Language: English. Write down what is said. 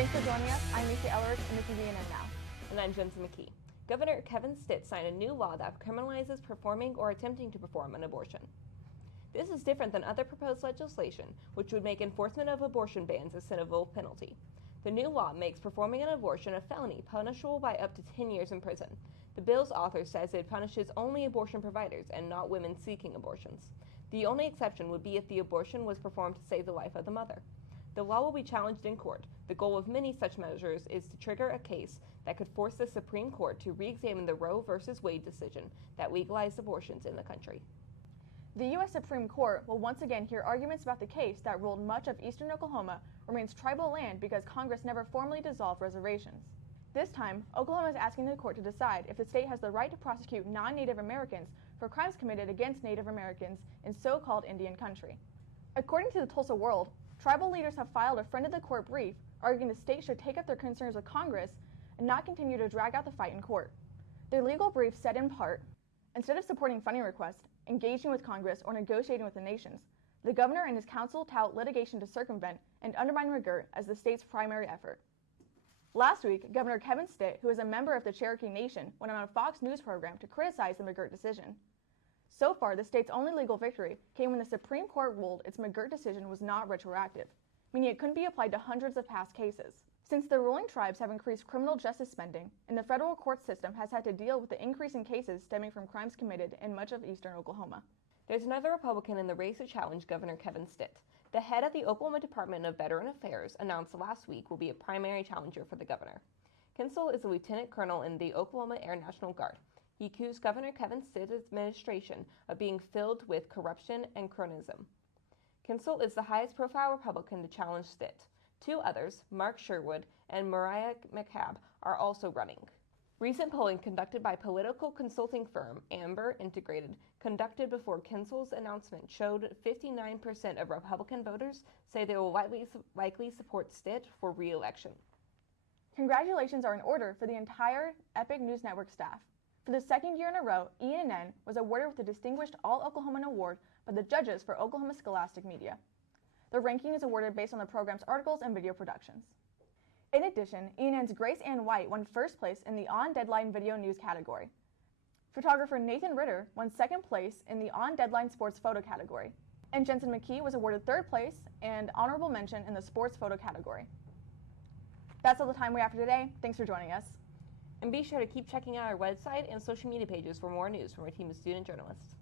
Thanks for joining us. I'm Maycee and this is ENN Now. And I'm Jensen. Governor Kevin Stitt signed a new law that criminalizes performing or attempting to perform an abortion. This is different than other proposed legislation, which would make enforcement of abortion bans a civil penalty. The new law makes performing an abortion a felony punishable by up to 10 years in prison. The bill's author says it punishes only abortion providers and not women seeking abortions. The only exception would be if the abortion was performed to save the life of the mother. The law will be challenged in court. The goal of many such measures is to trigger a case that could force the Supreme Court to re-examine the Roe v. Wade decision that legalized abortions in the country. The U.S. Supreme Court will once again hear arguments about the case that ruled much of eastern Oklahoma remains tribal land because Congress never formally dissolved reservations. This time, Oklahoma is asking the court to decide if the state has the right to prosecute non-Native Americans for crimes committed against Native Americans in so-called Indian country. According to the Tulsa World, tribal leaders have filed a friend of the court brief arguing the state should take up their concerns with Congress and not continue to drag out the fight in court. Their legal brief said in part, instead of supporting funding requests, engaging with Congress, or negotiating with the nations, the governor and his council tout litigation to circumvent and undermine McGirt as the state's primary effort. Last week, Governor Kevin Stitt, who is a member of the Cherokee Nation, went on a Fox News program to criticize the McGirt decision. So far, the state's only legal victory came when the Supreme Court ruled its McGirt decision was not retroactive, meaning it couldn't be applied to hundreds of past cases. Since the ruling tribes have increased criminal justice spending, and the federal court system has had to deal with the increase in cases stemming from crimes committed in much of eastern Oklahoma. There's another Republican in the race to challenge Governor Kevin Stitt. The head of the Oklahoma Department of Veteran Affairs announced last week will be a primary challenger for the governor. Kinsel is a lieutenant colonel in the Oklahoma Air National Guard. He accused Governor Kevin Stitt's administration of being filled with corruption and cronyism. Kinsel is the highest profile Republican to challenge Stitt. Two others, Mark Sherwood and Mariah McCabe, are also running. Recent polling conducted by political consulting firm Amber Integrated, conducted before Kinsel's announcement, showed 59% of Republican voters say they will likely support Stitt for re-election. Congratulations are in order for the entire Epic News Network staff. For the second year in a row, ENN was awarded with the Distinguished All-Oklahoman Award by the judges for Oklahoma Scholastic Media. The ranking is awarded based on the program's articles and video productions. In addition, ENN's Grace Ann White won first place in the on-deadline video news category. Photographer Nathan Ritter won second place in the on-deadline sports photo category. And Jensen was awarded third place and honorable mention in the sports photo category. That's all the time we have for today. Thanks for joining us. And be sure to keep checking out our website and social media pages for more news from our team of student journalists.